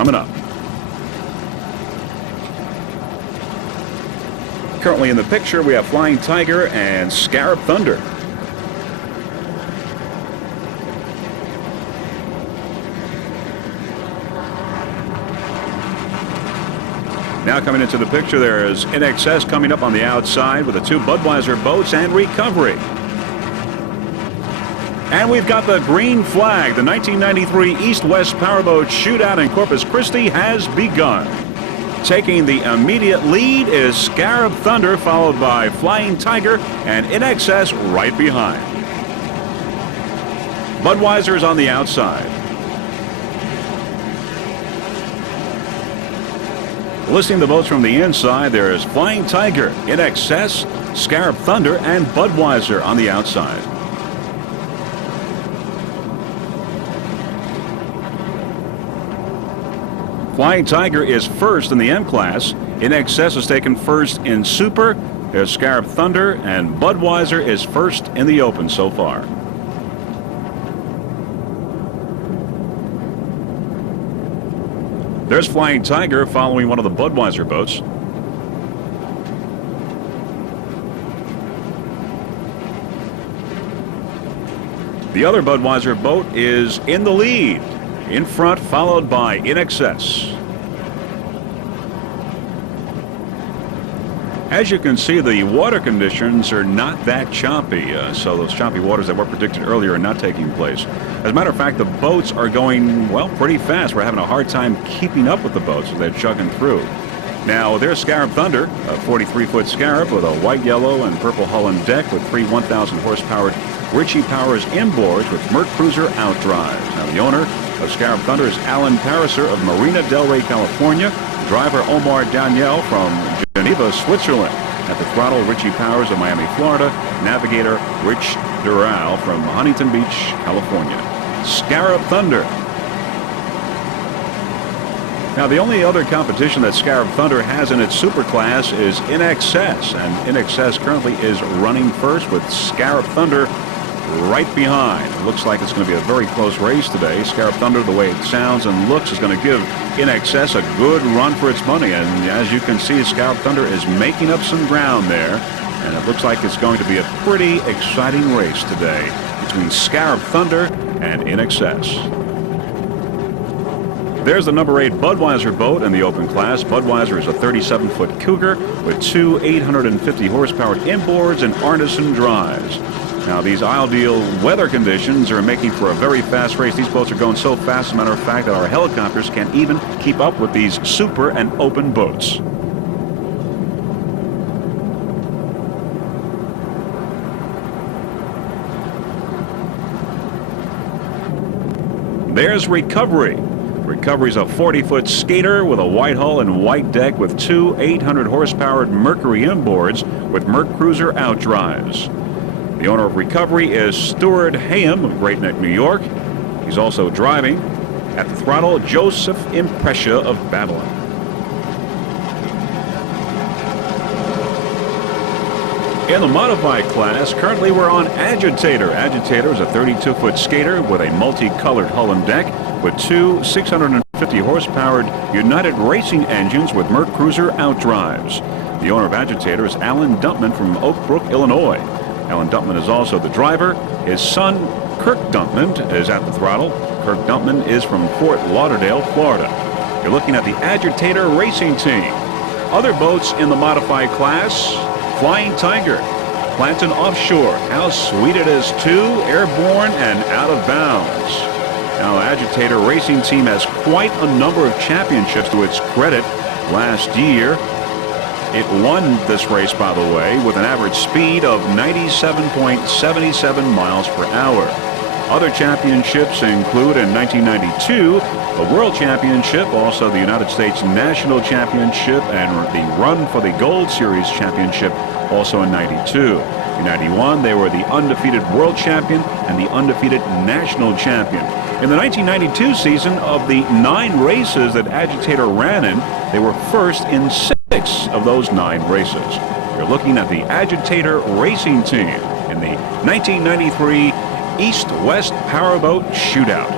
coming up. Currently in the picture, we have Flying Tiger and Scarab Thunder. Now coming into the picture, there is In Excess coming up on the outside with the two Budweiser boats and Recovery. And we've got the green flag. The 1993 East-West Powerboat Shootout in Corpus Christi has begun. Taking the immediate lead is Scarab Thunder, followed by Flying Tiger and In Excess right behind. Budweiser is on the outside. Listing the boats from the inside, there is Flying Tiger, In Excess, Scarab Thunder, and Budweiser on the outside. Flying Tiger is first in the M class. In Excess is taken first in Super. There's Scarab Thunder, and Budweiser is first in the Open so far. There's Flying Tiger following one of the Budweiser boats. The other Budweiser boat is in the lead. In front, followed by In Excess. As you can see, the water conditions are not that choppy, so those choppy waters that were predicted earlier are not taking place. As a matter of fact, the boats are going, well, pretty fast. We're having a hard time keeping up with the boats as they're chugging through. Now, there's Scarab Thunder, a 43-foot Scarab with a white, yellow, and purple hull and deck with three 1,000 horsepower Ritchie Powers inboards with Merc Cruiser outdrives. Now, the owner of Scarab Thunder is Alan Pariser of Marina Del Rey, California. Driver Omar Daniel from Geneva, Switzerland. At the throttle, Ritchie Powers of Miami, Florida. Navigator Rich Dural from Huntington Beach, California. Scarab Thunder. Now, the only other competition that Scarab Thunder has in its super class is In Excess, and In Excess currently is running first with Scarab Thunder right behind. It looks like it's going to be a very close race today. Scarab Thunder, the way it sounds and looks, is going to give In Excess a good run for its money. And as you can see, Scarab Thunder is making up some ground there. And it looks like it's going to be a pretty exciting race today between Scarab Thunder and In Excess. There's the number 8 Budweiser boat in the Open class. Budweiser is a 37-foot Cougar with two 850 horsepower inboards and Arneson drives. Now, these ideal weather conditions are making for a very fast race. These boats are going so fast, as a matter of fact, that our helicopters can't even keep up with these super and open boats. There's Recovery. Recovery's a 40-foot skater with a white hull and white deck with two 800 horsepower Mercury inboards with Merc Cruiser outdrives. The owner of Recovery is Stuart Hayham of Great Neck, New York. He's also driving. At the throttle, Joseph Impressia of Babylon. In the modified class, currently we're on Agitator. Agitator is a 32-foot skater with a multicolored hull and deck with two 650 horsepower United Racing engines with Merc Cruiser outdrives. The owner of Agitator is Alan Dumpman from Oak Brook, Illinois. Alan Dumpman is also the driver. His son, Kirk Dumpman, is at the throttle. Kirk Dumpman is from Fort Lauderdale, Florida. You're looking at the Agitator Racing Team. Other boats in the modified class, Flying Tiger, Planton Offshore. How sweet it is, too, airborne and out of bounds. Now, Agitator Racing Team has quite a number of championships to its credit. Last year, it won this race, by the way, with an average speed of 97.77 miles per hour. Other championships include in 1992, the World Championship, also the United States National Championship, and the Run for the Gold Series Championship, also in 92. In 91, they were the undefeated World Champion and the undefeated National Champion. In the 1992 season, of the 9 races that Agitator ran in, they were first in 6 of those 9 races. You're looking at the Agitator Racing Team in the 1993 East-West Powerboat Shootout.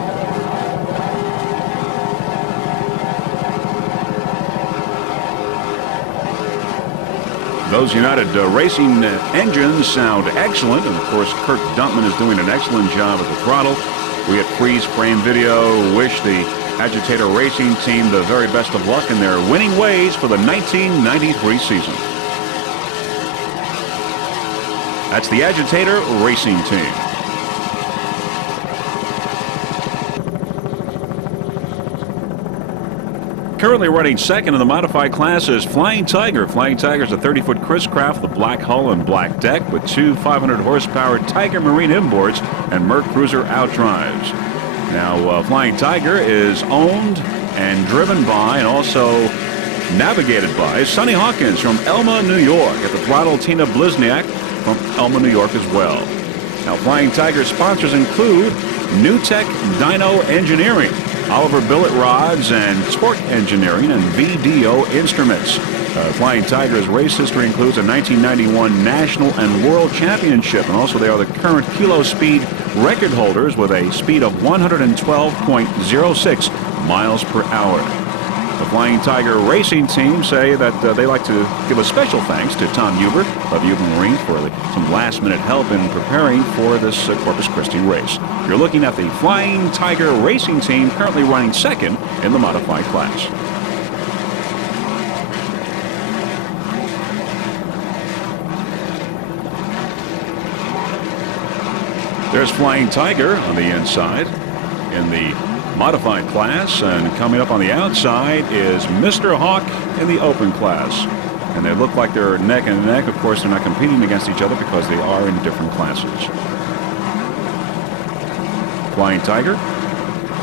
Those United Racing engines sound excellent, and of course Kirk Dumpman is doing an excellent job at the throttle. We at Freeze Frame Video wish the Agitator Racing team the very best of luck in their winning ways for the 1993 season. That's the Agitator Racing team. Currently running second in the modified class is Flying Tiger. Flying Tiger is a 30-foot Chris Craft, the black hull and black deck with two 500-horsepower Tiger Marine inboards and Merc Cruiser outdrives. Now, Flying Tiger is owned and driven by and also navigated by Sonny Hawkins from Elma, New York. At the throttle, Tina Blizniak from Elma, New York as well. Now, Flying Tiger sponsors include New Tech Dyno Engineering, Oliver Billet Rods and Sport Engineering, and VDO Instruments. Flying Tiger's race history includes a 1991 National and World Championship, and also they are the current kilo speed record holders with a speed of 112.06 miles per hour. The Flying Tiger Racing team say that they like to give a special thanks to Tom Huber of Huber Marine for some last-minute help in preparing for this Corpus Christi race. You're looking at the Flying Tiger Racing team currently running second in the modified class. There's Flying Tiger on the inside in the modified class, and coming up on the outside is Mr. Hawk in the open class. And they look like they're neck and neck. Of course, they're not competing against each other because they are in different classes. Flying Tiger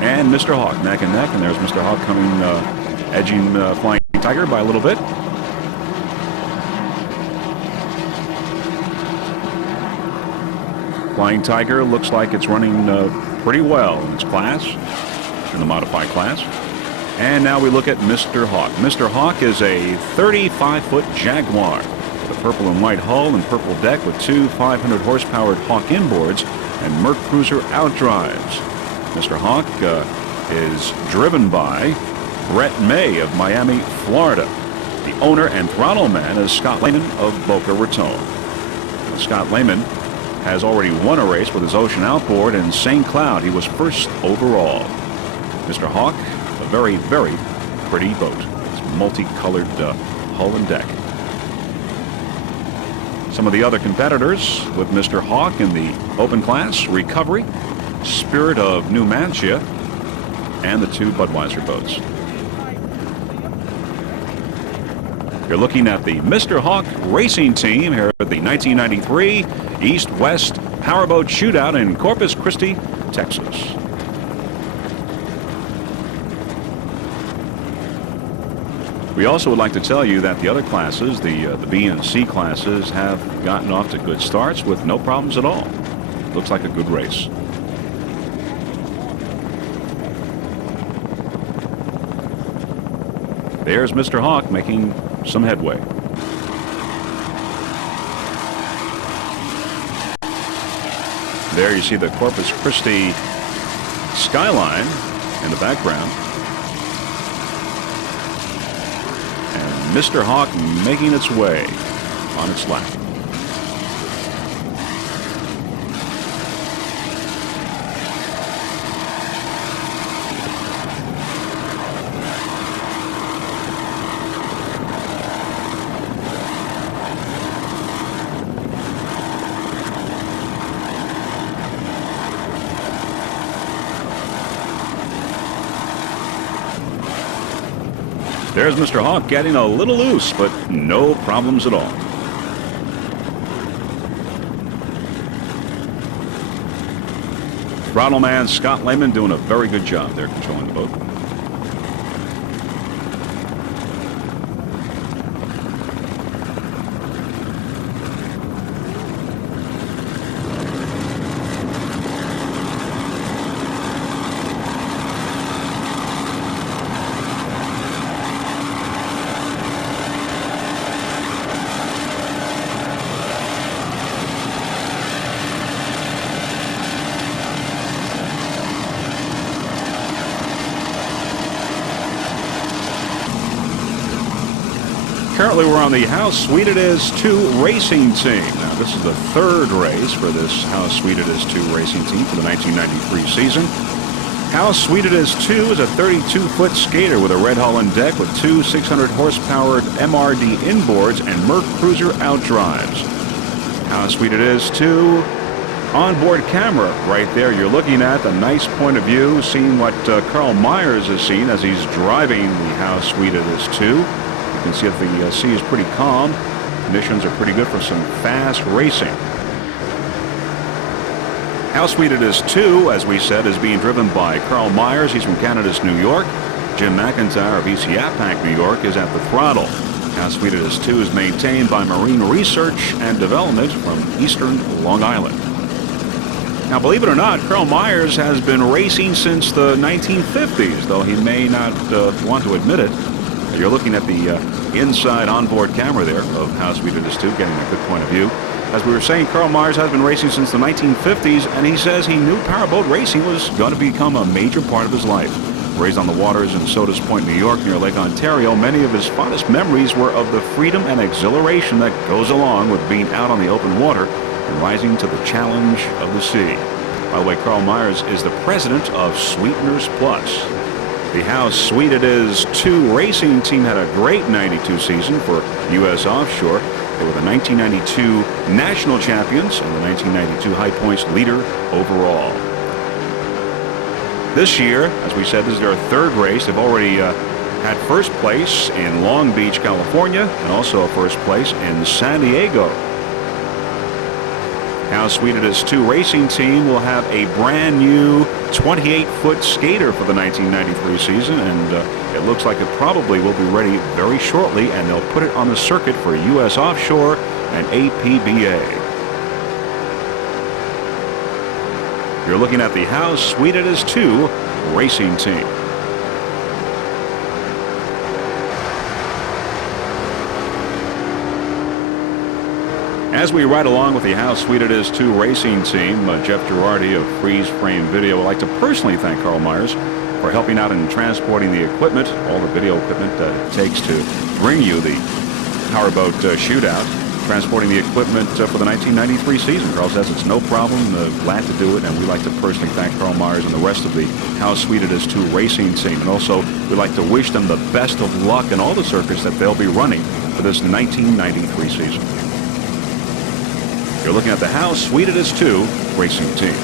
and Mr. Hawk neck and neck, and there's Mr. Hawk coming, edging Flying Tiger by a little bit. Flying Tiger looks like it's running pretty well in its class, in the modified class. And now we look at Mr. Hawk. Mr. Hawk is a 35-foot Jaguar with a purple and white hull and purple deck with two 500-horsepower Hawk inboards and Merc Cruiser outdrives. Mr. Hawk is driven by Brett May of Miami, Florida. The owner and throttle man is Scott Lehman of Boca Raton. Now, Scott Lehman has already won a race with his Ocean outboard in St. Cloud. He was first overall. Mr. Hawk, a very, very pretty boat. It's multicolored hull and deck. Some of the other competitors with Mr. Hawk in the open class: Recovery, Spirit of Numancia, and the two Budweiser boats. You're looking at the Mr. Hawk Racing team here at the 1993 East-West Powerboat Shootout in Corpus Christi, Texas. We also would like to tell you that the other classes, the B and C classes, have gotten off to good starts with no problems at all. Looks like a good race. There's Mr. Hawk making some headway. There you see the Corpus Christi skyline in the background. And Mr. Hawk making its way on its lap. There's Mr. Hawk getting a little loose, but no problems at all. Throttle man Scott Lehman doing a very good job there controlling the boat. Currently, we're on the How Sweet It Is 2 racing team. Now, this is the third race for this How Sweet It Is 2 racing team for the 1993 season. How Sweet It Is 2 is a 32-foot skater with a red hull and deck with two 600-horse-powered MRD inboards and Merc Cruiser outdrives. How Sweet It Is 2 onboard camera right there. You're looking at a nice point of view, seeing what Carl Myers has seen as he's driving the How Sweet It Is 2. You can see that the sea is pretty calm. Conditions are pretty good for some fast racing. How Sweet It Is 2, as we said, is being driven by Carl Myers. He's from Canada's New York. Jim McIntyre of EC Apache, New York, is at the throttle. How Sweet It Is 2 is maintained by Marine Research and Development from Eastern Long Island. Now, believe it or not, Carl Myers has been racing since the 1950s, though he may not want to admit it. You're looking at the inside onboard camera there of How Sweet It Is 2, getting a good point of view. As we were saying, Carl Myers has been racing since the 1950s, and he says he knew powerboat racing was going to become a major part of his life. Raised on the waters in Sodas Point, New York, near Lake Ontario, many of his fondest memories were of the freedom and exhilaration that goes along with being out on the open water and rising to the challenge of the sea. By the way, Carl Myers is the president of Sweeteners Plus. The How Sweet It Is 2 racing team had a great 92 season for U.S. Offshore. They were the 1992 national champions and the 1992 High Points leader overall. This year, as we said, this is their third race. They've already had first place in Long Beach, California, and also a first place in San Diego. How Sweet It Is 2 racing team will have a brand new 28-foot skater for the 1993 season, and it looks like it probably will be ready very shortly, and they'll put it on the circuit for U.S. Offshore and APBA. You're looking at the How Sweet It Is 2 racing team. As we ride along with the How Sweet It Is 2 racing team, Jeff Girardi of Freeze Frame Video would like to personally thank Carl Myers for helping out in transporting the equipment, all the video equipment that it takes to bring you the Powerboat shootout, transporting the equipment for the 1993 season. Carl says it's no problem, glad to do it, and we'd like to personally thank Carl Myers and the rest of the How Sweet It Is 2 racing team. And also, we'd like to wish them the best of luck in all the circuits that they'll be running for this 1993 season. You're looking at the How Sweet It Is 2 racing team.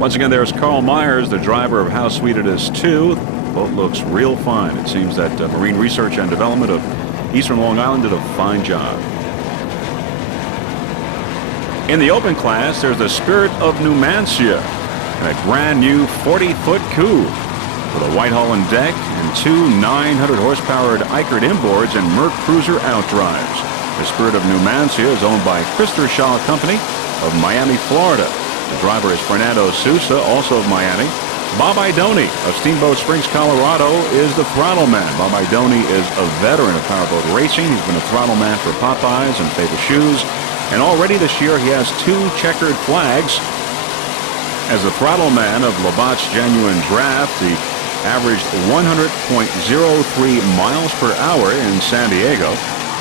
Once again, there's Carl Myers, the driver of How Sweet It Is 2. The boat looks real fine. It seems that Marine Research and Development of Eastern Long Island did a fine job. In the open class, there's the Spirit of Numancia and a brand new 40-foot coupe with a white hull and deck and two 900-horsepowered Ikard inboards and Merc Cruiser outdrives. The Spirit of Numancia is owned by Christopher Shaw Company of Miami, Florida. The driver is Fernando Sousa, also of Miami. Bob Idoni of Steamboat Springs, Colorado, is the throttle man. Bob Idoni is a veteran of powerboat racing. He's been a throttle man for Popeyes and Favorite Shoes. And already this year, he has two checkered flags. As the throttle man of Labatt's Genuine Draft, he averaged 100.03 miles per hour in San Diego.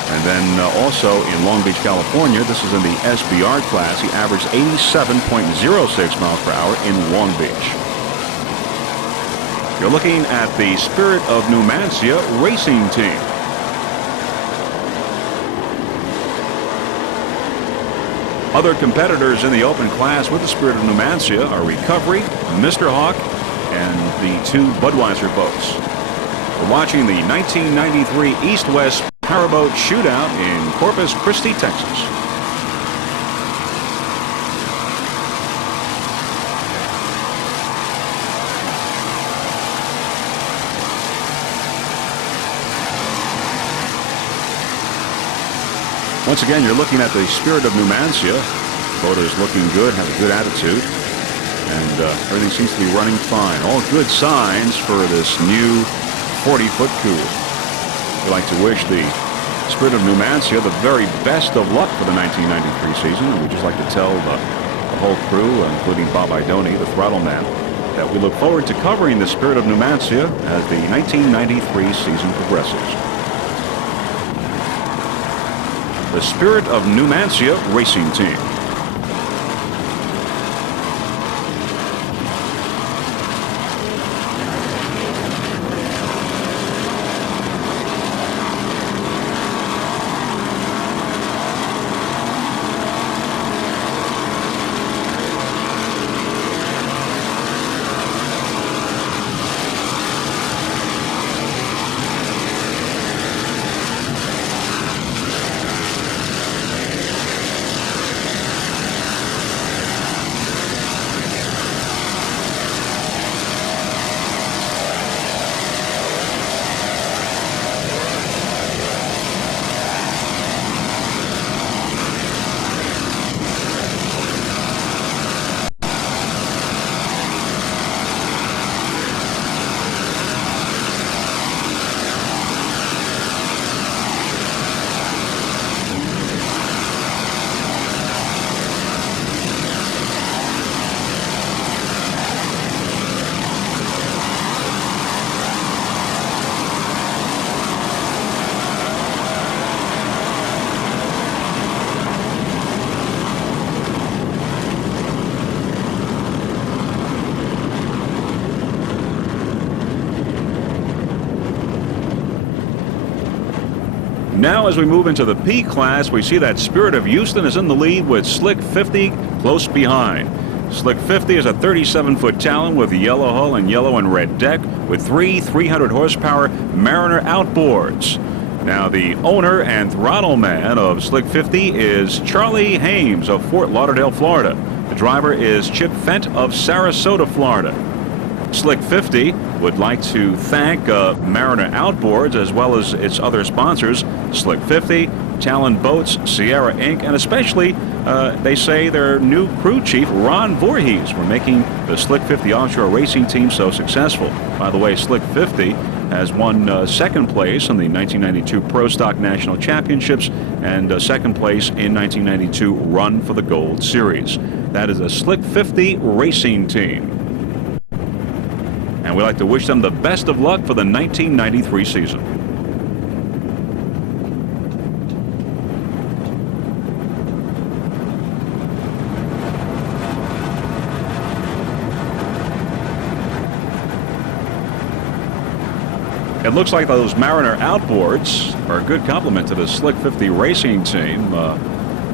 And then also in Long Beach, California, this is in the SBR class, he averaged 87.06 miles per hour in Long Beach. You're looking at the Spirit of Numancia racing team. Other competitors in the open class with the Spirit of Numancia are Recovery, Mr. Hawk, and the two Budweiser boats. We're watching the 1993 East-West Powerboat Shootout in Corpus Christi, Texas. Once again, you're looking at the Spirit of Numancia. The boat is looking good, has a good attitude, and everything seems to be running fine. All good signs for this new 40-foot coupe. We'd like to wish the Spirit of Numancia the very best of luck for the 1993 season, and we'd just like to tell the whole crew, including Bob Idoni, the throttle man, that we look forward to covering the Spirit of Numancia as the 1993 season progresses. The Spirit of Numancia Racing Team. Now, as we move into the P class, we see that Spirit of Houston is in the lead with Slick 50 close behind. Slick 50 is a 37-foot Talon with yellow hull and yellow and red deck with three 300-horsepower Mariner outboards. Now, the owner and throttle man of Slick 50 is Charlie Hames of Fort Lauderdale, Florida. The driver is Chip Fent of Sarasota, Florida. Slick 50 would like to thank Mariner Outboards as well as its other sponsors, Slick 50, Talon Boats, Sierra Inc., and especially, they say, their new crew chief, Ron Voorhees, for making the Slick 50 offshore racing team so successful. By the way, Slick 50 has won second place in the 1992 Pro Stock National Championships and second place in 1992 Run for the Gold Series. That is a Slick 50 racing team. And we'd like to wish them the best of luck for the 1993 season. It looks like those Mariner outboards are a good complement to the Slick 50 racing team.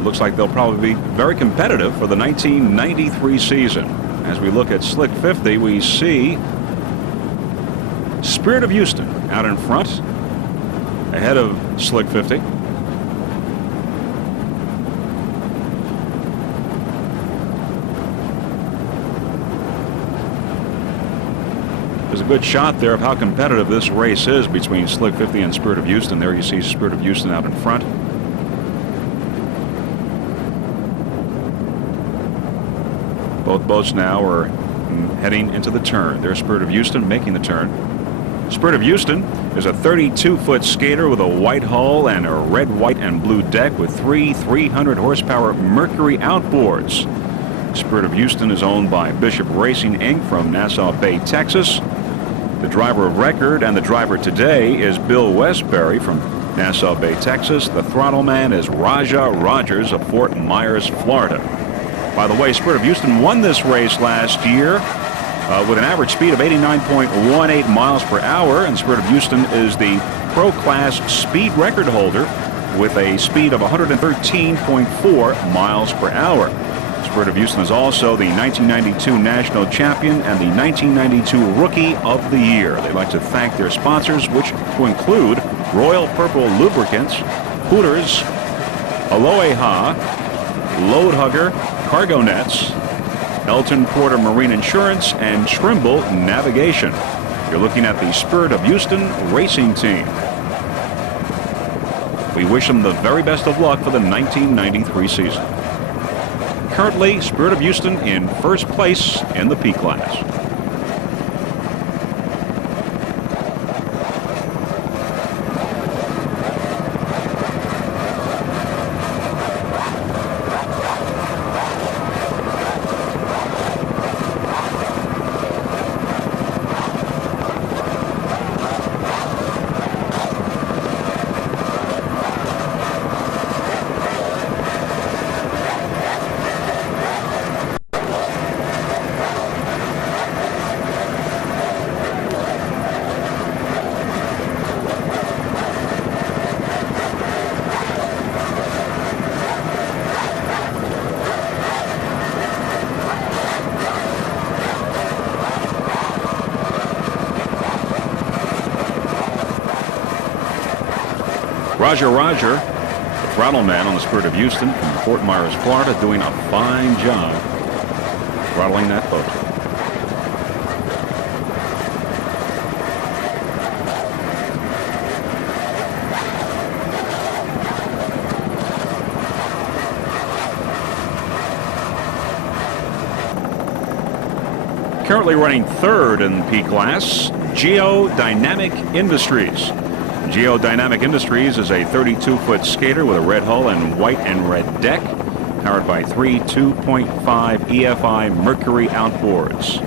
Looks like they'll probably be very competitive for the 1993 season. As we look at Slick 50, we see Spirit of Houston out in front, ahead of Slick 50. There's a good shot there of how competitive this race is between Slick 50 and Spirit of Houston. There you see Spirit of Houston out in front. Both boats now are heading into the turn. There's Spirit of Houston making the turn. Spirit of Houston is a 32-foot skater with a white hull and a red, white, and blue deck with three 300-horsepower Mercury outboards. Spirit of Houston is owned by Bishop Racing, Inc. from Nassau Bay, Texas. The driver of record and the driver today is Bill Westbury from Nassau Bay, Texas. The throttle man is Raja Rogers of Fort Myers, Florida. By the way, Spirit of Houston won this race last year with an average speed of 89.18 miles per hour, and Spirit of Houston is the Pro Class speed record holder with a speed of 113.4 miles per hour. Spirit of Houston is also the 1992 national champion and the 1992 Rookie of the Year. They'd like to thank their sponsors, which will include Royal Purple Lubricants, Hooters, Aloha, Load Hugger, Cargo Nets, Elton Porter Marine Insurance, and Trimble Navigation. You're looking at the Spirit of Houston racing team. We wish them the very best of luck for the 1993 season. Currently, Spirit of Houston in first place in the P class. Roger, the throttle man on the Spirit of Houston from Fort Myers, Florida, doing a fine job throttling that boat. Currently running third in P class, Geodynamic Industries. Geodynamic Industries is a 32-foot skater with a red hull and white and red deck, powered by three 2.5 EFI Mercury outboards.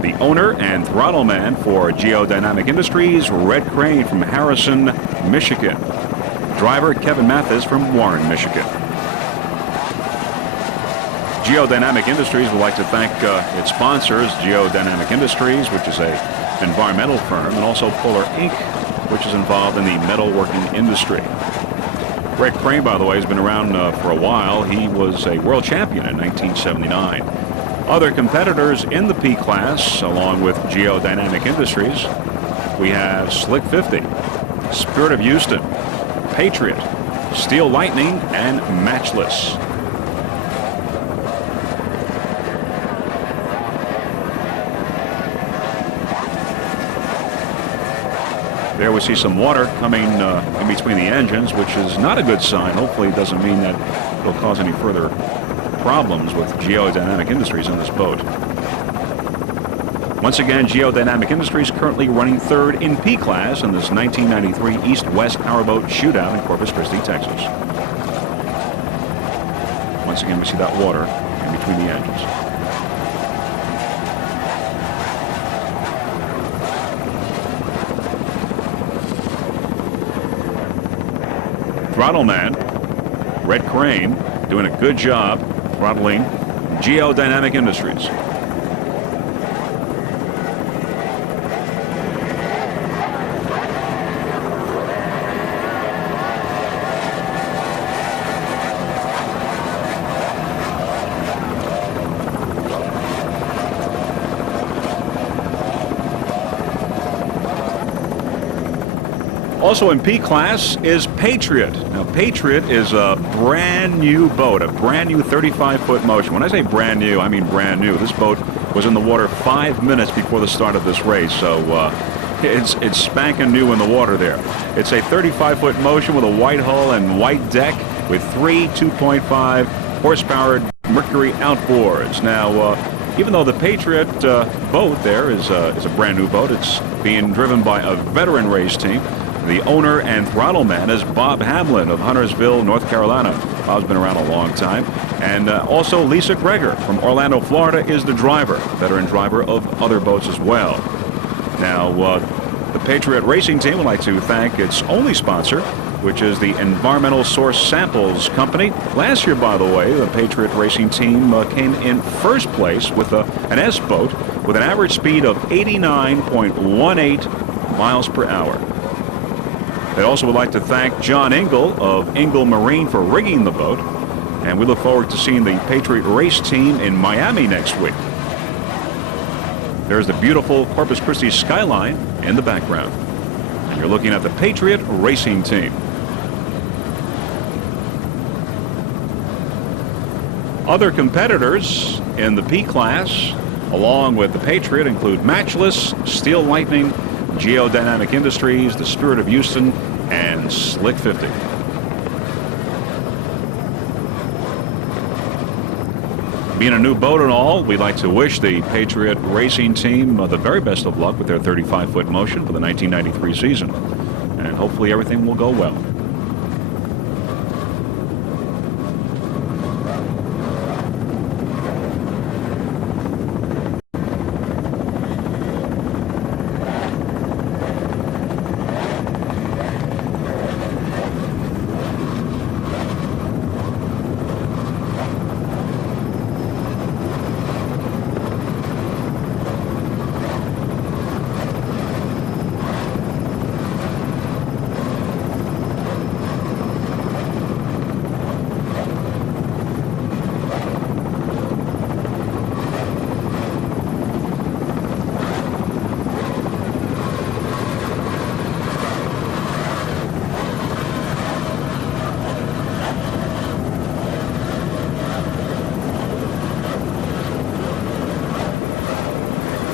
The owner and throttle man for Geodynamic Industries, Red Crane from Harrison, Michigan. Driver Kevin Mathis from Warren, Michigan. Geodynamic Industries would like to thank its sponsors, Geodynamic Industries, which is an environmental firm, and also Polar Inc., which is involved in the metalworking industry. Red Crane, by the way, has been around for a while. He was a world champion in 1979. Other competitors in the P class, along with Geodynamic Industries, we have Slick 50, Spirit of Houston, Patriot, Steel Lightning, and Matchless. There we see some water coming in between the engines, which is not a good sign. Hopefully it doesn't mean that it'll cause any further problems with Geodynamic Industries on this boat. Once again, Geodynamic Industries currently running third in P class in this 1993 East-West Powerboat Shootout in Corpus Christi, Texas. Once again, we see that water in between the engines. Throttle man, Red Crane, doing a good job throttling Geodynamic Industries. Also in P class is Patriot. Now, Patriot is a brand new boat, a brand new 35-foot motion. When I say brand new, I mean brand new. This boat was in the water 5 minutes before the start of this race, so it's spanking new in the water there. It's a 35-foot motion with a white hull and white deck with three 2.5 horsepower Mercury outboards. Now, even though the Patriot boat there is a brand new boat, it's being driven by a veteran race team. The owner and throttle man is Bob Hamlin of Huntersville, North Carolina. Bob's been around a long time. And also Lisa Greger from Orlando, Florida is the driver, veteran driver of other boats as well. Now, the Patriot Racing Team would like to thank its only sponsor, which is the Environmental Source Samples Company. Last year, by the way, the Patriot Racing Team came in first place with an S boat with an average speed of 89.18 miles per hour. They also would like to thank John Engel of Engel Marine for rigging the boat. And we look forward to seeing the Patriot race team in Miami next week. There's the beautiful Corpus Christi skyline in the background. And you're looking at the Patriot racing team. Other competitors in the P class, along with the Patriot, include Matchless, Steel Lightning, Geodynamic Industries, the Spirit of Houston, and Slick 50. Being a new boat and all, we'd like to wish the Patriot racing team the very best of luck with their 35-foot motion for the 1993 season. And hopefully everything will go well.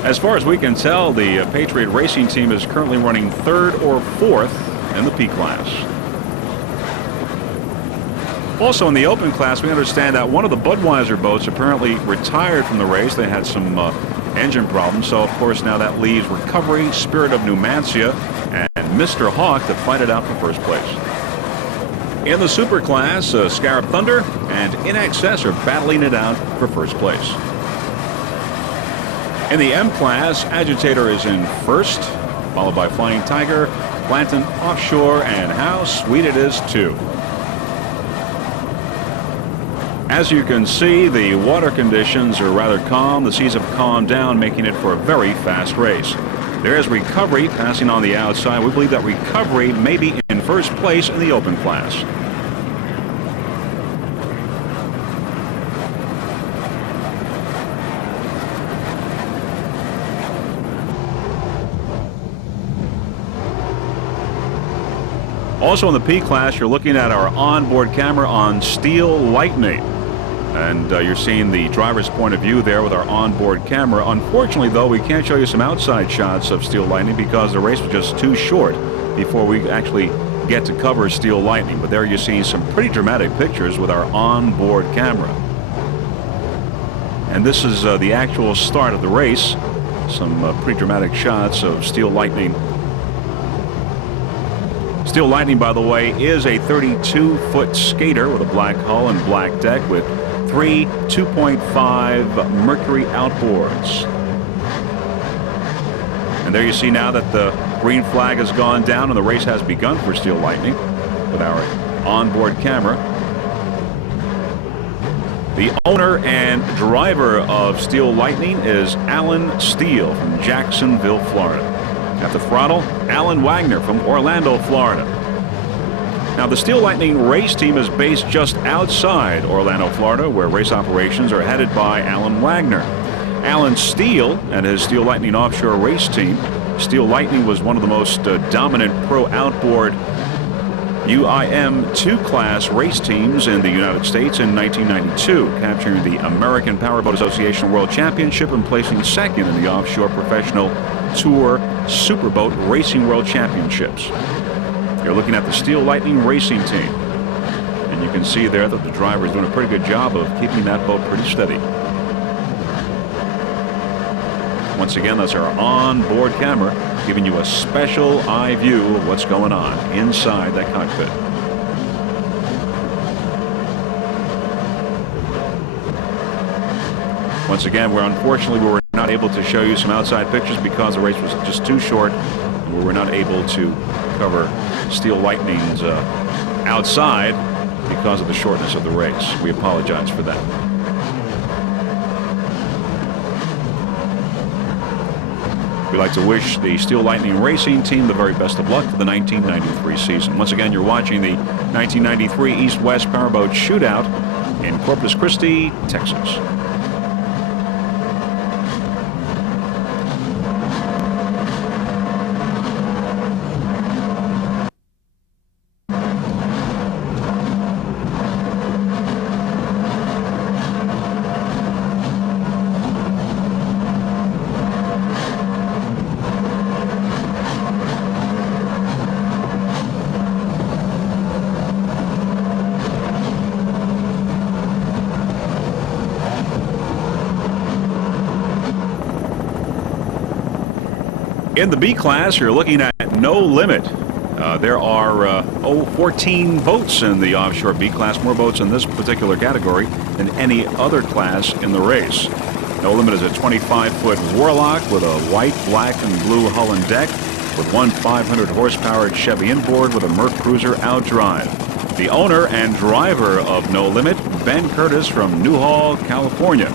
As far as we can tell, the Patriot racing team is currently running third or fourth in the P class. Also in the open class, we understand that one of the Budweiser boats apparently retired from the race. They had some engine problems, so of course now that leaves Recovery, Spirit of Numancia, and Mr. Hawk to fight it out for first place. In the super class, Scarab Thunder and In Excess are battling it out for first place. In the M class, Agitator is in first, followed by Flying Tiger, Planton, Offshore, and How Sweet It Is Too. As you can see, the water conditions are rather calm. The seas have calmed down, making it for a very fast race. There's Recovery passing on the outside. We believe that Recovery may be in first place in the open class. Also in the P class, you're looking at our onboard camera on Steel Lightning. And you're seeing the driver's point of view there with our onboard camera. Unfortunately, though, we can't show you some outside shots of Steel Lightning because the race was just too short before we actually get to cover Steel Lightning. But there you're seeing some pretty dramatic pictures with our onboard camera. And this is the actual start of the race. Some pretty dramatic shots of Steel Lightning. Steel Lightning, by the way, is a 32-foot skater with a black hull and black deck with 3 2.5 Mercury outboards. And there you see now that the green flag has gone down and the race has begun for Steel Lightning with our onboard camera. The owner and driver of Steel Lightning is Alan Steele from Jacksonville, Florida. At the throttle, Alan Wagner from Orlando, Florida. Now, the Steel Lightning race team is based just outside Orlando, Florida, where race operations are headed by Alan Wagner. Alan Steele and his Steel Lightning Offshore race team. Steel Lightning was one of the most dominant pro outboard UIM 2 class race teams in the United States in 1992, capturing the American Powerboat Association World Championship and placing second in the Offshore Professional Tour Superboat Racing World Championships. You're looking at the Steel Lightning racing team. And you can see there that the driver is doing a pretty good job of keeping that boat pretty steady. Once again, that's our onboard camera giving you a special eye view of what's going on inside that cockpit. Once again, unfortunately we were not able to show you some outside pictures because the race was just too short and we were not able to cover Steel Lightning's outside because of the shortness of the race. We apologize for that. We'd like to wish the Steel Lightning Racing team the very best of luck for the 1993 season. Once again, you're watching the 1993 East-West Powerboat Shootout in Corpus Christi, Texas. In the B class, you're looking at No Limit. There are 14 boats in the offshore B class, more boats in this particular category than any other class in the race. No Limit is a 25-foot Warlock with a white, black, and blue hull and deck with one 500-horsepower Chevy inboard with a Merc Cruiser outdrive. The owner and driver of No Limit, Ben Curtis from Newhall, California.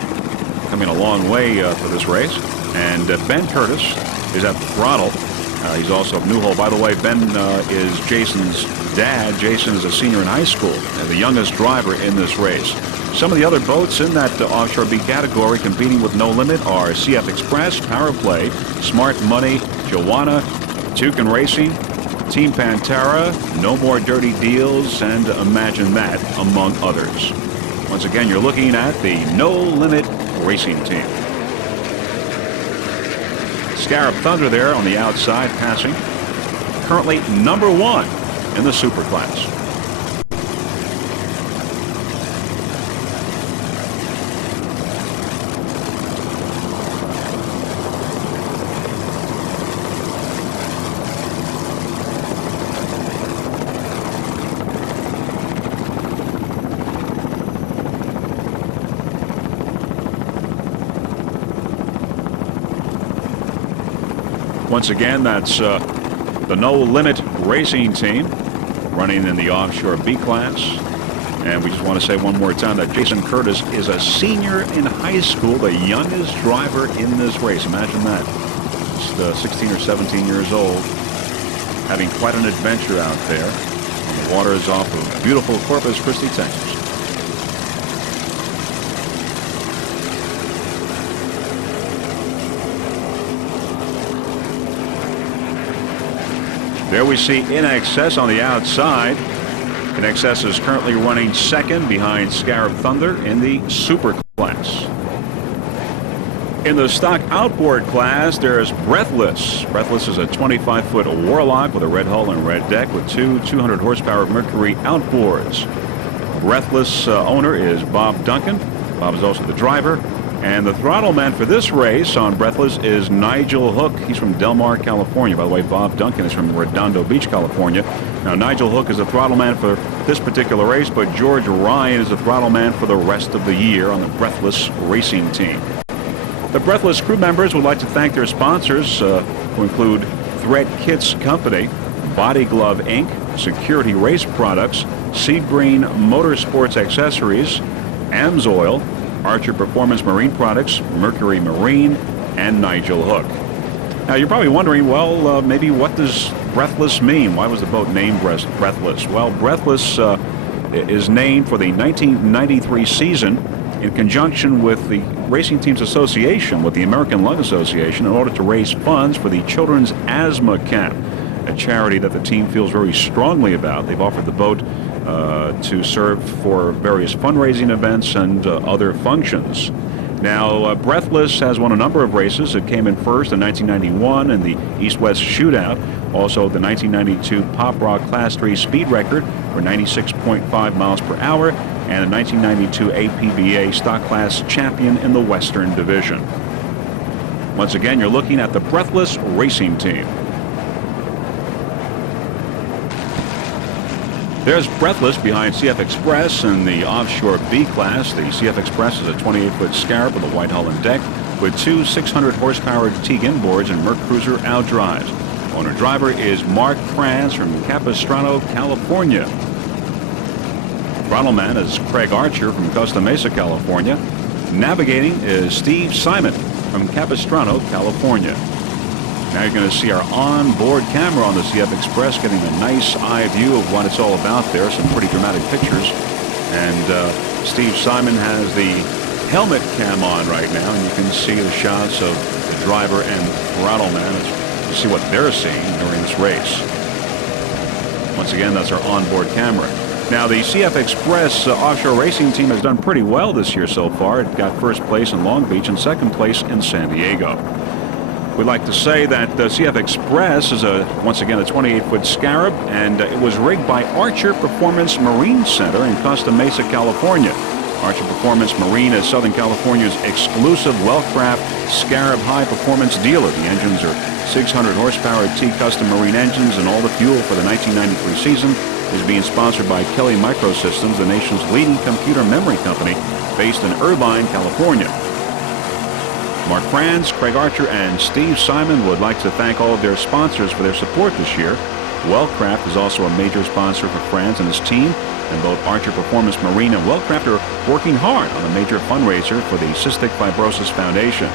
Coming a long way for this race. And Ben Curtis is at the throttle. He's also of Newhall. By the way, Ben is Jason's dad. Jason is a senior in high school and the youngest driver in this race. Some of the other boats in that offshore B category competing with No Limit are CF Express, Power Play, Smart Money, Joanna, Tucan Racing, Team Pantera, No More Dirty Deals, and Imagine That, among others. Once again, you're looking at the No Limit Racing team. Scarab Thunder there on the outside, passing. Currently number one in the super class. Once again, that's the No Limit Racing team running in the offshore B class. And we just want to say one more time that Jason Curtis is a senior in high school, the youngest driver in this race. Imagine that. Just 16 or 17 years old, having quite an adventure out there on the waters off of beautiful Corpus Christi, Texas. There we see In Excess on the outside. In Excess is currently running second behind Scarab Thunder in the super class. In the stock outboard class, there's Breathless. Breathless is a 25-foot Warlock with a red hull and red deck with two 200-horsepower Mercury outboards. Breathless owner is Bob Duncan. Bob is also the driver. And the throttle man for this race on Breathless is Nigel Hook. He's from Del Mar, California. By the way, Bob Duncan is from Redondo Beach, California. Now, Nigel Hook is the throttle man for this particular race, but George Ryan is the throttle man for the rest of the year on the Breathless Racing team. The Breathless crew members would like to thank their sponsors, who include Thread Kits Company, Body Glove Inc., Security Race Products, Sea Green Motorsports Accessories, AMSOIL, Archer Performance Marine Products, Mercury Marine, and Nigel Hook. Now, you're probably wondering, well, maybe what does Breathless mean? Why was the boat named Breathless? Well, Breathless is named for the 1993 season in conjunction with the Racing Teams Association, with the American Lung Association, in order to raise funds for the Children's Asthma Camp, a charity that the team feels very strongly about. They've offered the boat to serve for various fundraising events and other functions. Now, Breathless has won a number of races. It came in first in 1991 in the East-West Shootout. Also, the 1992 Pop Rock Class 3 speed record for 96.5 miles per hour, and the 1992 APBA Stock Class champion in the Western Division. Once again, you're looking at the Breathless Racing team. There's Breathless behind CF Express in the offshore B class. The CF Express is a 28-foot Scarab with a white hull and deck with two 600-horsepower Teague inboards and Merc Cruiser outdrives. Owner-driver is Mark Franz from Capistrano, California. Throttle man is Craig Archer from Costa Mesa, California. Navigating is Steve Simon from Capistrano, California. Now you're going to see our onboard camera on the CF Express getting a nice eye view of what it's all about there. Some pretty dramatic pictures. And Steve Simon has the helmet cam on right now, and you can see the shots of the driver and throttle man as you see what they're seeing during this race. Once again, that's our onboard camera. Now, the CF Express offshore racing team has done pretty well this year so far. It got first place in Long Beach and second place in San Diego. We'd like to say that the CF Express is once again a 28-foot Scarab, and it was rigged by Archer Performance Marine Center in Costa Mesa, California. Archer Performance Marine is Southern California's exclusive Wellcraft Scarab high-performance dealer. The engines are 600 horsepower T-Custom Marine engines, and all the fuel for the 1993 season is being sponsored by Kelly Microsystems, the nation's leading computer memory company based in Irvine, California. Mark Franz, Craig Archer, and Steve Simon would like to thank all of their sponsors for their support this year. Wellcraft is also a major sponsor for Franz and his team, and both Archer Performance Marine and Wellcraft are working hard on a major fundraiser for the Cystic Fibrosis Foundation.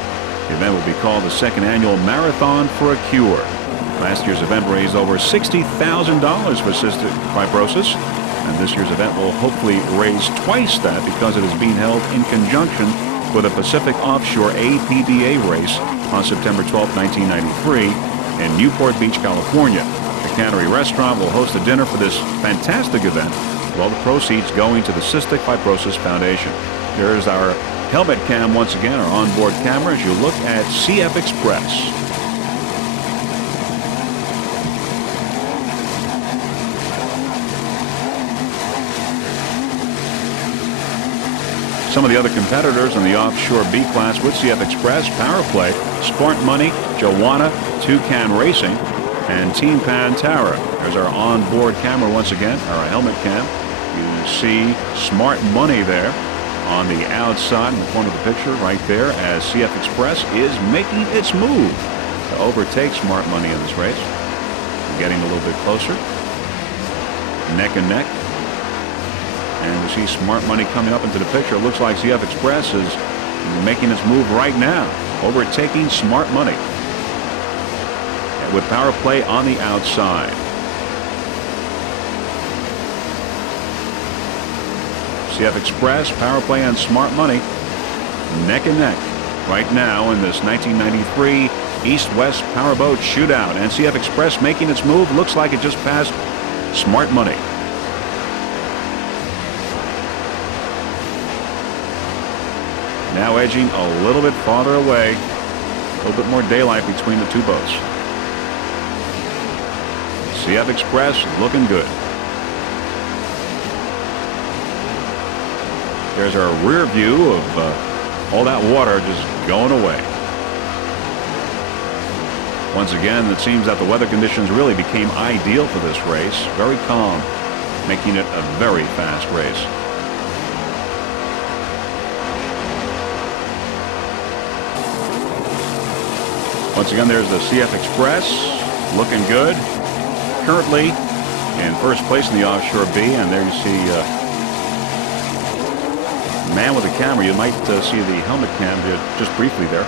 The event will be called the second annual Marathon for a Cure. Last year's event raised over $60,000 for cystic fibrosis, and this year's event will hopefully raise twice that because it is being held in conjunction with a Pacific Offshore APBA race on September 12, 1993 in Newport Beach, California. The Cannery Restaurant will host a dinner for this fantastic event, with all the proceeds going to the Cystic Fibrosis Foundation. There's our helmet cam once again, our onboard camera, as you look at CF Express. Some of the other competitors in the Offshore B class with CF Express: Powerplay, Smart Money, Joanna, Toucan Racing, and Team Pantera. There's our onboard camera once again, our helmet cam. You see Smart Money there on the outside in the corner of the picture right there as CF Express is making its move to overtake Smart Money in this race. We're getting a little bit closer, neck and neck. And we see Smart Money coming up into the picture. It looks like CF Express is making its move right now, overtaking Smart Money, with Powerplay on the outside. CF Express, Powerplay, and Smart Money neck and neck right now in this 1993 East-West Powerboat shootout. And CF Express making its move. Looks like it just passed Smart Money. Now edging a little bit farther away. A little bit more daylight between the two boats. CF Express looking good. There's our rear view of all that water just going away. Once again, it seems that the weather conditions really became ideal for this race. Very calm, making it a very fast race. Once again, there's the CF Express looking good. Currently in first place in the Offshore B, and there you see man with a camera. You might see the helmet cam just briefly there.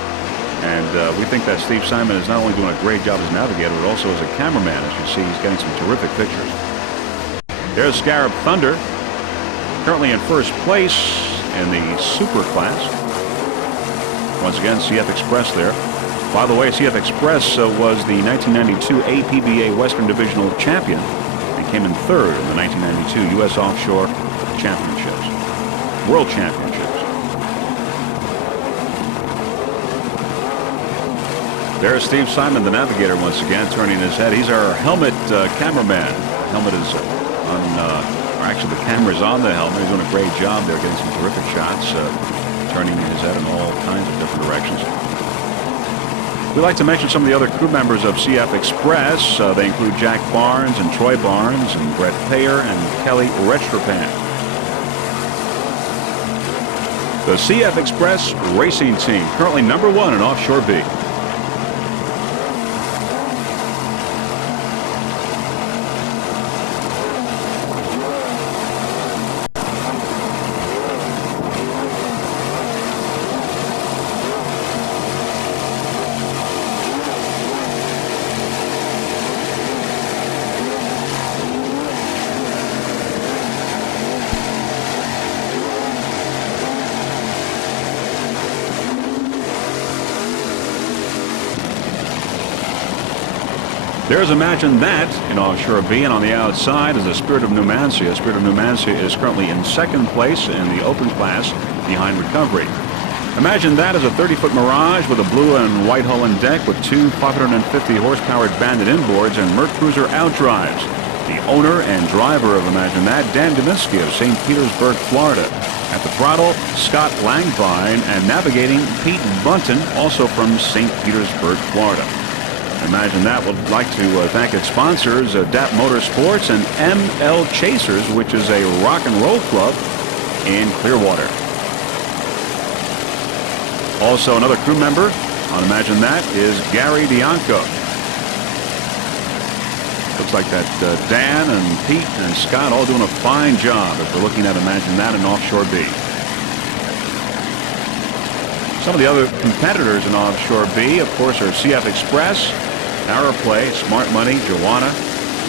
And we think that Steve Simon is not only doing a great job as navigator, but also as a cameraman. As you see, he's getting some terrific pictures. There's Scarab Thunder, currently in first place in the Super class. Once again, CF Express there. By the way, CF Express was the 1992 APBA Western Divisional Champion and came in third in the 1992 U.S. Offshore Championships, World Championships. There's Steve Simon, the navigator, once again, turning his head. He's our helmet cameraman. The helmet is on, or actually the camera's on the helmet. He's doing a great job there, getting some terrific shots, turning his head in all kinds of different directions. We'd like to mention some of the other crew members of CF Express. They include Jack Barnes and Troy Barnes and Brett Payer and Kelly Retropan. The CF Express racing team, currently #1 in Offshore B. There's Imagine That in Offshore B, and on the outside is the Spirit of Numancia. Spirit of Numancia is currently in second place in the open class behind Recovery. Imagine That is a 30-foot Mirage with a blue and white hull and deck with two 550 horsepower Bandit inboards and Merc Cruiser outdrives. The owner and driver of Imagine That, Dan Deminsky of St. Petersburg, Florida. At the throttle, Scott Langvine, and navigating Pete Bunton, also from St. Petersburg, Florida. Imagine That would like to thank its sponsors, DAP Motorsports and ML Chasers, which is a rock and roll club in Clearwater. Also, another crew member on Imagine That is Gary Bianco. Looks like that Dan and Pete and Scott all doing a fine job if we're looking at Imagine That in Offshore B. Some of the other competitors in Offshore B, of course, are CF Express, Power Play, Smart Money, Joanna,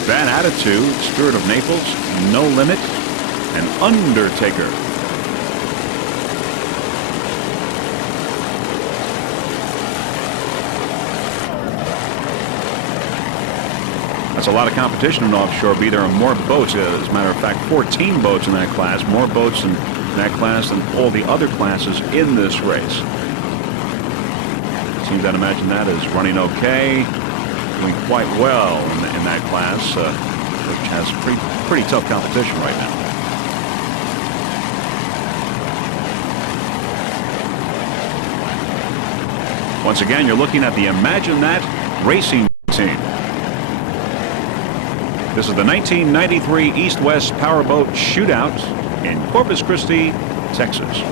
Bad Attitude, Spirit of Naples, No Limit, and Undertaker. That's a lot of competition in Offshore B. There are more boats. As a matter of fact, 14 boats in that class. More boats in that class than all the other classes in this race. Seems that Imagine That is running okay. Doing quite well in that class, which has pretty tough competition right now. Once again, you're looking at the Imagine That racing team. This is the 1993 East-West Powerboat Shootout in Corpus Christi, Texas.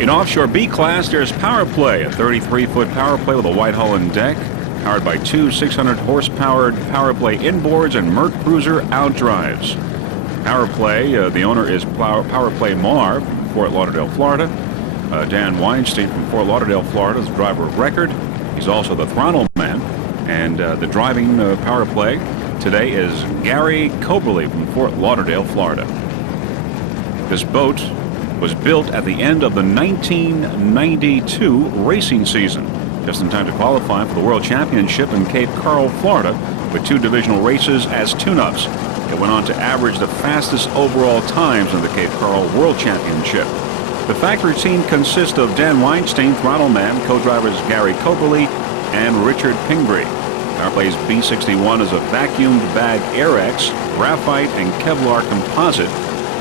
In Offshore B class, there's Power Play, a 33-foot Power Play with a white hull and deck, powered by two 600-horse-powered Power Play inboards and Merc Cruiser outdrives. Power Play, the owner is Power Play Marv from Fort Lauderdale, Florida. Dan Weinstein from Fort Lauderdale, Florida is the driver of record. He's also the throttle man. And the driving Power Play today is Gary Coberly from Fort Lauderdale, Florida. This boat was built at the end of the 1992 racing season, just in time to qualify for the World Championship in Cape Coral, Florida, with two divisional races as tune-ups. It went on to average the fastest overall times in the Cape Coral World Championship. The factory team consists of Dan Weinstein, throttle man, co-drivers Gary Coberly and Richard Pingree. Power Play's B61 is a vacuumed bag Airex, graphite, and Kevlar composite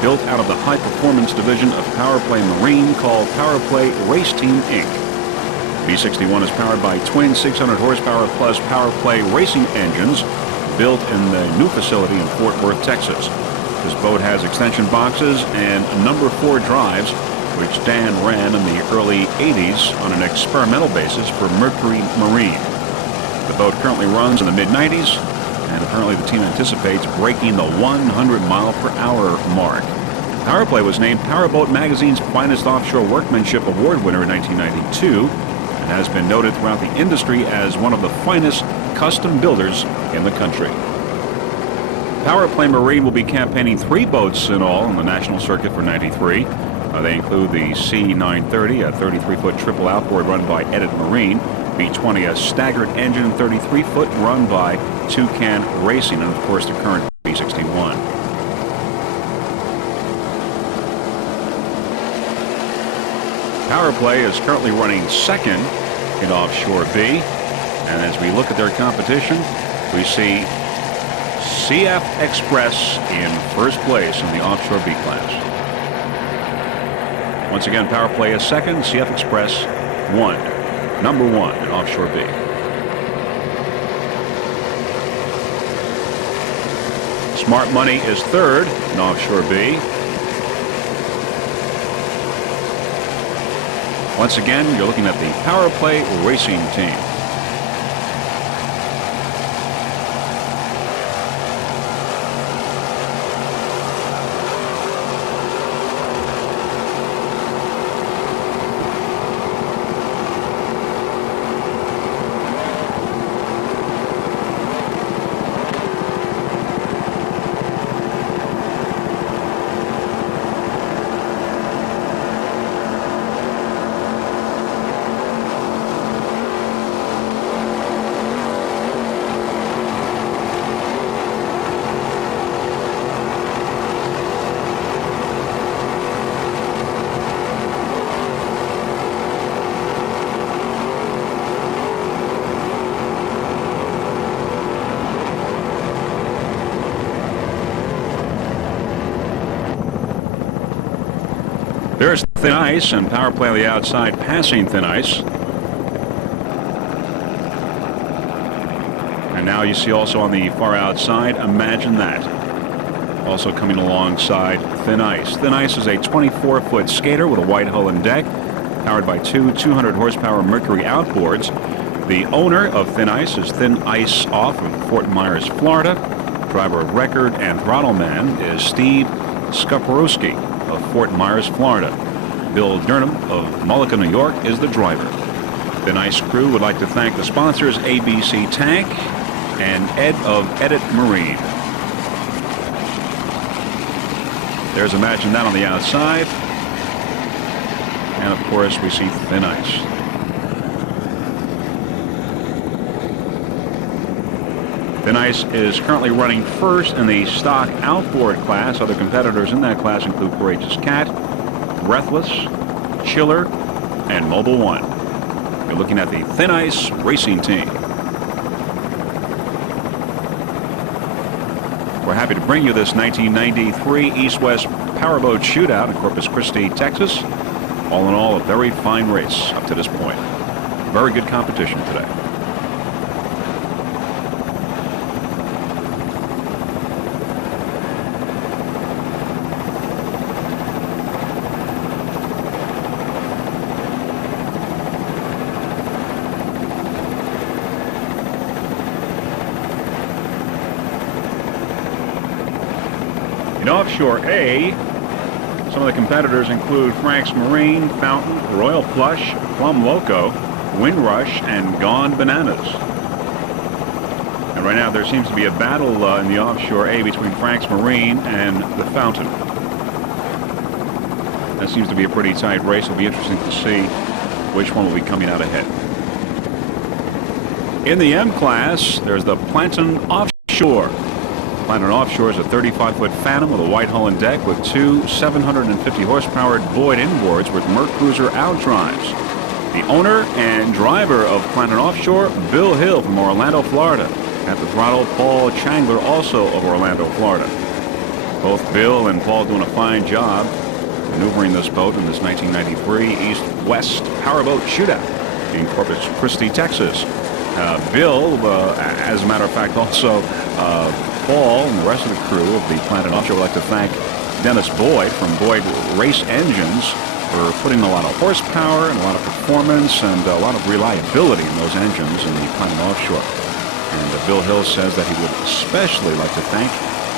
built out of the high-performance division of Power Play Marine called Power Play Race Team, Inc. B61 is powered by twin 600-horsepower plus Power Play racing engines built in the new facility in Fort Worth, Texas. This boat has extension boxes and number 4 drives, which Dan ran in the early 80s on an experimental basis for Mercury Marine. The boat currently runs in the mid-90s, and apparently the team anticipates breaking the 100-mile-per-hour mark. Power Play was named Powerboat Magazine's Finest Offshore Workmanship Award winner in 1992 and has been noted throughout the industry as one of the finest custom builders in the country. Power Play Marine will be campaigning 3 boats in all on the national circuit for 93. They include the C930, a 33-foot triple outboard run by Edit Marine, B20, a staggered engine 33-foot run by Toucan Racing, and of course the current B61. Power Play is currently running second in Offshore B. And as we look at their competition, we see CF Express in first place in the Offshore B class. Once again, Power Play is second, CF Express number one in Offshore B. Smart Money is third in Offshore B. Once again, you're looking at the Power Play Racing Team. There's thin ice and Power Play on the outside passing thin ice. And now you see also on the far outside, Imagine That. Also coming alongside Thin Ice. Thin Ice is a 24-foot skater with a white hull and deck, powered by two 200-horsepower Mercury outboards. The owner of Thin Ice is Thin Ice Off of Fort Myers, Florida. Driver of record and throttle man is Steve Skaporowski of Fort Myers, Florida. Bill Durham of Mullica, New York is the driver. The Nice crew would like to thank the sponsors ABC Tank and Ed of Edit Marine. There's Imagine That on the outside. And of course we see Thin Ice. Thin Ice is currently running first in the stock outboard class. Other competitors in that class include Courageous Cat, Breathless, Chiller, and Mobile One. You're looking at the Thin Ice Racing Team. We're happy to bring you this 1993 East-West Powerboat Shootout in Corpus Christi, Texas. All in all, a very fine race up to this point. Very good competition today. In Offshore A, some of the competitors include Frank's Marine, Fountain, Royal Plush, Plum Loco, Windrush, and Gone Bananas. And right now there seems to be a battle in the Offshore A between Frank's Marine and the Fountain. That seems to be a pretty tight race. It'll be interesting to see which one will be coming out ahead. In the M class, there's the Planton Offshore. Planton Offshore is a 35-foot Phantom with a white hull and deck with two 750-horsepower Boyd inboards with Merc Cruiser outdrives. The owner and driver of Planton Offshore, Bill Hill from Orlando, Florida. At the throttle, Paul Changler, also of Orlando, Florida. Both Bill and Paul doing a fine job maneuvering this boat in this 1993 East-West Powerboat Shootout in Corpus Christi, Texas. Bill, as a matter of fact, also Paul and the rest of the crew of the Planton Offshore would like to thank Dennis Boyd from Boyd Race Engines for putting a lot of horsepower and a lot of performance and a lot of reliability in those engines in the Planton Offshore. And Bill Hill says that he would especially like to thank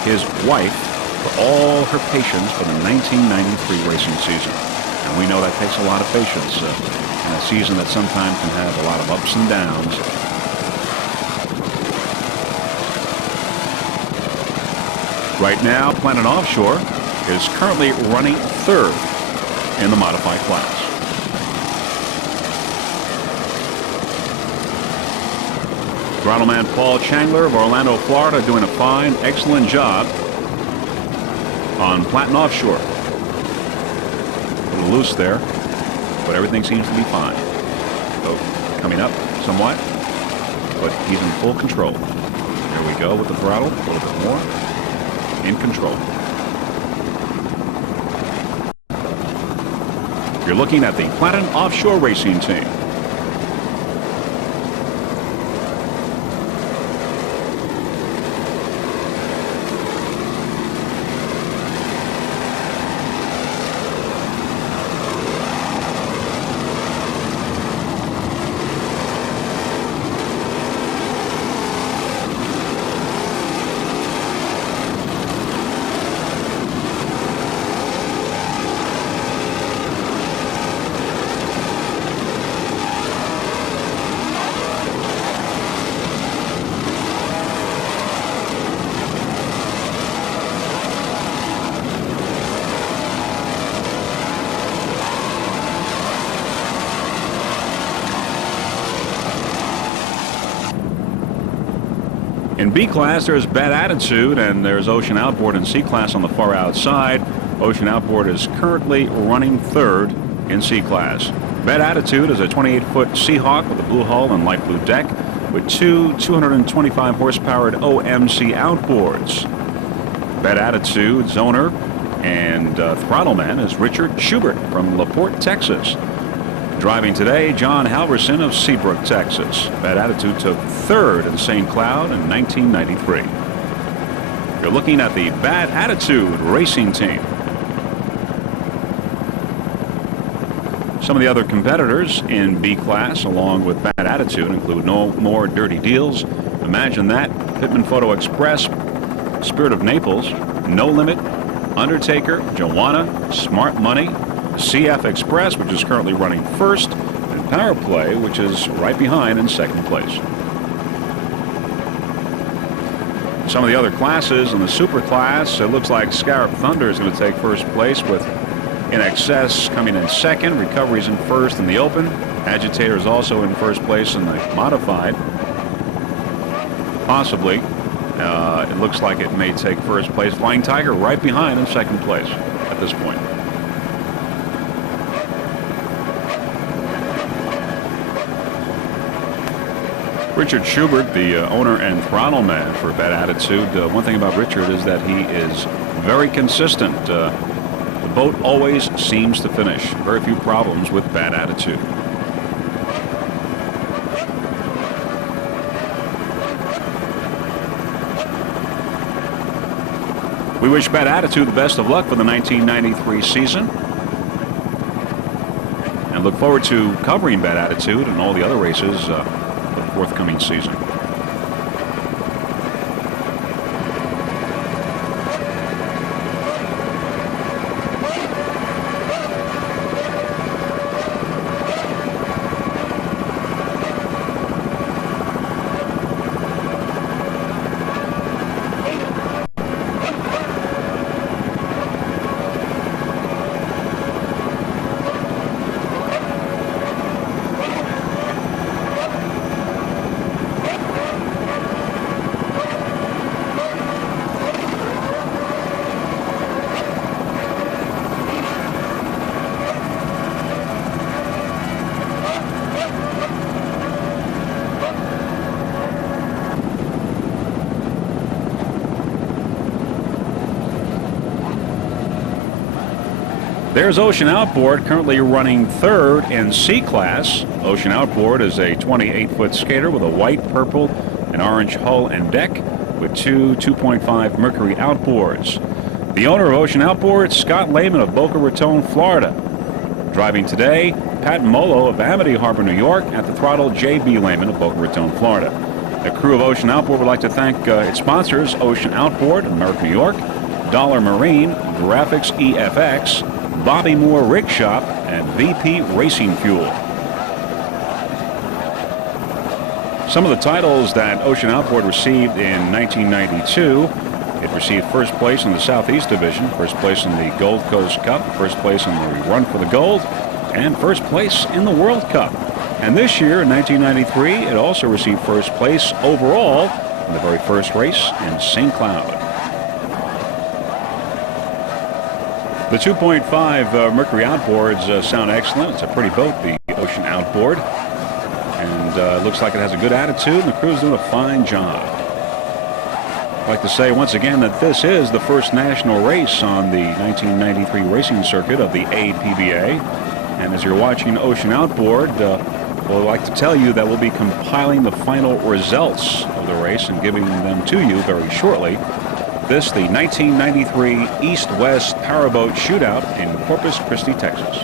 his wife for all her patience for the 1993 racing season. And we know that takes a lot of patience in a season that sometimes can have a lot of ups and downs. Right now, Planton Offshore is currently running third in the modified class. Throttle man Paul Changler of Orlando, Florida, doing a fine, excellent job on Planton Offshore. A little loose there. but everything seems to be fine. Boat coming up somewhat, but he's in full control. There we go with the throttle, a little bit more. In control. You're looking at the Platinum Offshore Racing Team. In B class, there's Bad Attitude, and there's Ocean Outboard in C class on the far outside. Ocean Outboard is currently running third in C class. Bad Attitude is a 28-foot Seahawk with a blue hull and light blue deck with two 225 horsepowered OMC outboards. Bad Attitude's owner and throttle man is Richard Schubert from LaPorte, Texas. Driving today, John Halverson of Seabrook, Texas. Bad Attitude took third in St. Cloud in 1993. You're looking at the Bad Attitude Racing Team. Some of the other competitors in B class, along with Bad Attitude, include No More Dirty Deals, Imagine That, Pittman Photo Express, Spirit of Naples, No Limit, Undertaker, Joanna, Smart Money, CF Express, which is currently running first, and Power Play, which is right behind in second place. Some of the other classes in the super class, it looks like Scarab Thunder is going to take first place with In Excess coming in second. Recovery's in first in the open. Agitator is also in first place in the modified. Possibly. It looks like it may take first place. Flying Tiger right behind in second place at this point. Richard Schubert, the owner and throttle man for Bad Attitude. One thing about Richard is that he is very consistent. The boat always seems to finish. Very few problems with Bad Attitude. We wish Bad Attitude the best of luck for the 1993 season, and look forward to covering Bad Attitude and all the other races forthcoming season. There's Ocean Outboard, currently running third in C class. Ocean Outboard is a 28-foot skater with a white, purple, and orange hull and deck with two 2.5 Mercury outboards. The owner of Ocean Outboard, Scott Lehman of Boca Raton, Florida. Driving today, Pat Molo of Amity Harbor, New York, at the throttle, J.B. Lehman of Boca Raton, Florida. The crew of Ocean Outboard would like to thank its sponsors, Ocean Outboard, American, New York, Dollar Marine, Graphics EFX, Bobby Moore Rig Shop, and VP Racing Fuel. Some of the titles that Ocean Outboard received in 1992. It received first place in the Southeast Division, first place in the Gold Coast Cup, first place in the Run for the Gold, and first place in the World Cup. And this year, in 1993, it also received first place overall in the very first race in St. Cloud. The 2.5 Mercury outboards sound excellent. It's a pretty boat, the Ocean Outboard. And looks like it has a good attitude, and the crew's doing a fine job. I'd like to say once again that this is the first national race on the 1993 racing circuit of the APBA. And as you're watching Ocean Outboard, we'd like to tell you that we'll be compiling the final results of the race and giving them to you very shortly. This, the 1993 East-West Powerboat Shootout in Corpus Christi, Texas.